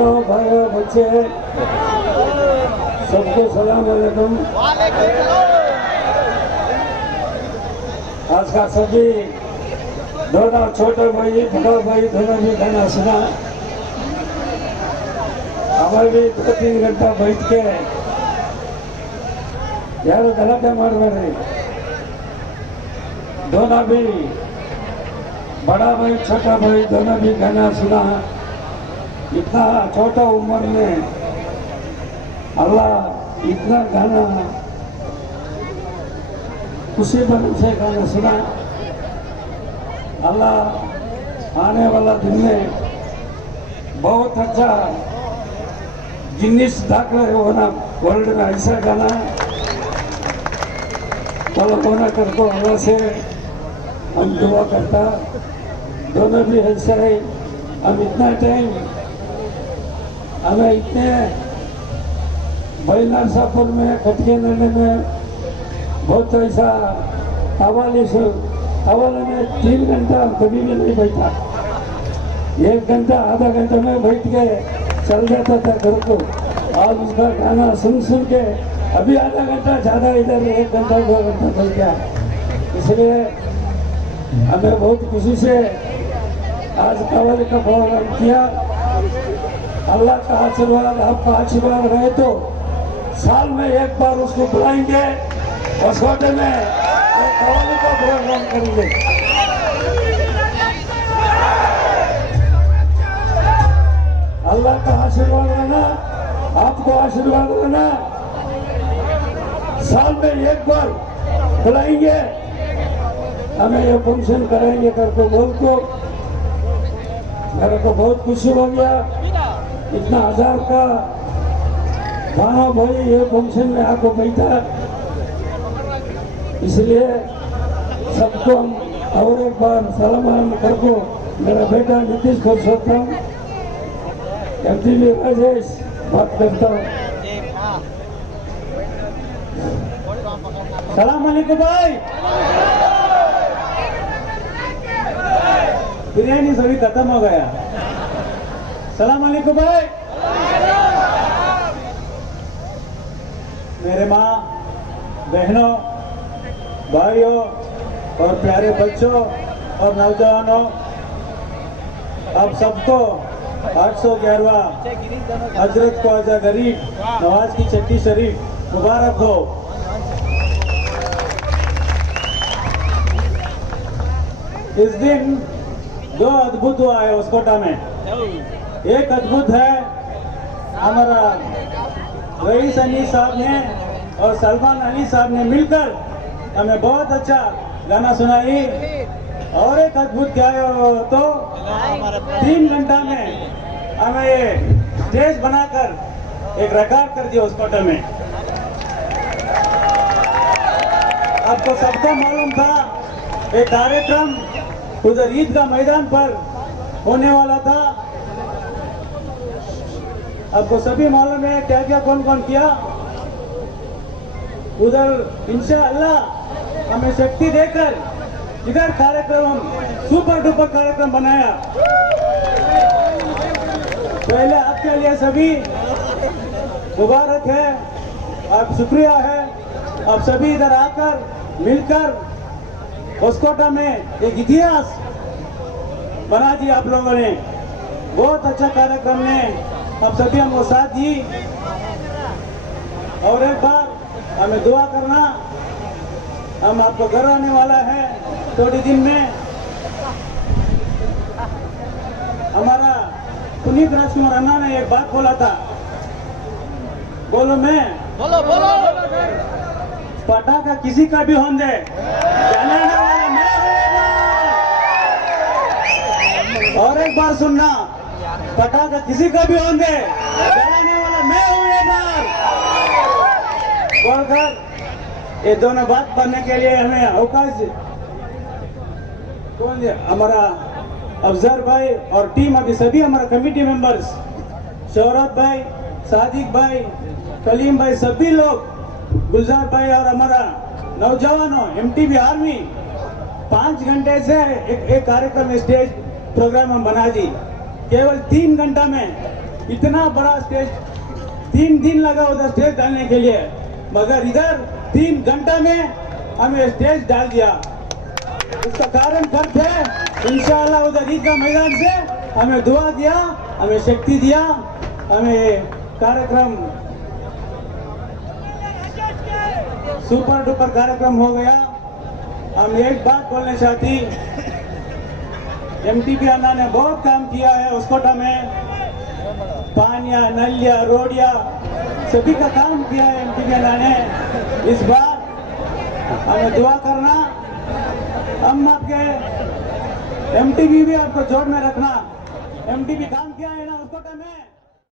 बहनों भाइयों बच्चे सबको सलाम अलैकुम। आज का सभी दोनों छोटे भाई बड़ा भाई दोनों भी गाना सुना। हमारे भी 2-3 घंटा बैठ के यार गलत मार रहे दोनों भी बड़ा भाई छोटा भाई दोनों भी गाना सुना। इतना छोटा उम्र में अल्लाह इतना गाना खुशी बन से गाना सुना। अल्लाह आने वाला दिन में बहुत अच्छा गिनीज दाखिला होना वर्ल्ड में ऐसा गाना होना करको अल्लाह से हम दुआ करता। दोनों भी ऐसा है। हम इतना टाइम हमें इतने बैलारसापुर में कटके नले में बहुत ऐसा हवाले में 3 घंटा कभी भी नहीं बैठा। 1 घंटा आधा घंटा में बैठ के चल जाता था घर को। और उसका गाना सुन सुन के अभी आधा घंटा ज़्यादा इधर 1 घंटा 2 घंटा चल गया। इसलिए हमें बहुत खुशी से आज कव्वाली का प्रोग्राम किया। अल्लाह का आशीर्वाद आपका आशीर्वाद रहे तो साल में 1 बार उसको बुलाएंगे और छोटे में कव्वाली का प्रोग्राम करेंगे। अल्लाह का आशीर्वाद रहना, आपको आशीर्वाद रहना। साल में 1 बार बुलाएंगे, हमें ये फंक्शन करेंगे करके बोल को मेरे को बहुत खुशी हो गया। इतना 1000 का गाना भाई ये फंक्शन में आको बैठा। इसलिए सबको हम और एक बार सलाम करको मेरा बेटा नीतीश पुरुषोत्तम एमटीवी राजेश बात करता हूँ। सलाम अलैकुम भाई। बिरयानी सभी खत्म हो गया। सलाम अलैकुम भाई। मेरे माँ बहनों भाइयों और प्यारे बच्चों और नौजवानों, आप सबको 811वां हजरत ख्वाजा गरीब नवाज की छठी शरीफ मुबारक हो। इस दिन 2 अद्भुत हुआ है उसकोटा में। एक अद्भुत है हमारा रईस अली साहब ने और सलमान अली साहब ने मिलकर हमें बहुत अच्छा गाना सुनाई। और एक अद्भुत क्या है तो 3 घंटा में हमें ये स्टेज बनाकर एक रिकॉर्ड कर दिया उसकोटा में। आपको सबको मालूम था एक कार्यक्रम उधर ईदगाह मैदान पर होने वाला था। आपको सभी मालूम है क्या क्या कौन कौन किया उधर। इंशाअल्लाह हमें शक्ति देकर इधर कार्यक्रम सुपर डुपर कार्यक्रम बनाया। पहले आपके लिए सभी मुबारक है, आप शुक्रिया है। आप सभी इधर आकर मिलकर उसकोटा में एक इतिहास बना दिया आप लोगों ने। बहुत अच्छा कार्यक्रम ने आप सभी हमको साथ दी। और एक बार हमें दुआ करना, हम आपको घर आने वाला है थोड़े दिन में। हमारा पुनीत राजकुमार अन्ना ने एक बात बोला था, बोलो मैं बोलो बोलो पटाखा किसी का भी होने दे, जलाने वाला मैं हूँ। और एक बार सुनना, पटाखा किसी का भी होने दे, जलाने वाला मैं हूँ। बोलकर ये दोनों बात करने के लिए हमें अवकाश कौन हमारा अफजर भाई और टीम, अभी सभी हमारा कमेटी मेंबर्स शौरत भाई, सादिक भाई, कलीम भाई, सभी लोग, गुलजार भाई और हमारा नौजवानों एमटीवी आर्मी 5 घंटे से एक कार्यक्रम स्टेज प्रोग्राम हम बना दी। केवल 3 घंटा में इतना बड़ा स्टेज 3 दिन लगा उधर स्टेज डालने के लिए, मगर इधर 3 घंटा में हमें स्टेज डाल दिया। उसका कारण फर्क है, इंशाअल्लाह उधर ईद का मैदान से हमें दुआ दिया, हमें शक्ति दिया, हमें कार्यक्रम सुपर डुपर कार्यक्रम हो गया। हम एक बात बोलना चाहती, एमटीपी अन्ना ने बहुत काम किया है उसकोटा में, पानिया, नलिया, रोडिया सभी का काम किया है एमटीपी अन्ना ने। इस बार हमें दुआ करना, हम आपके एमटीपी भी आपको जोड़ में रखना। एमटीपी काम किया है ना उसकोटा में।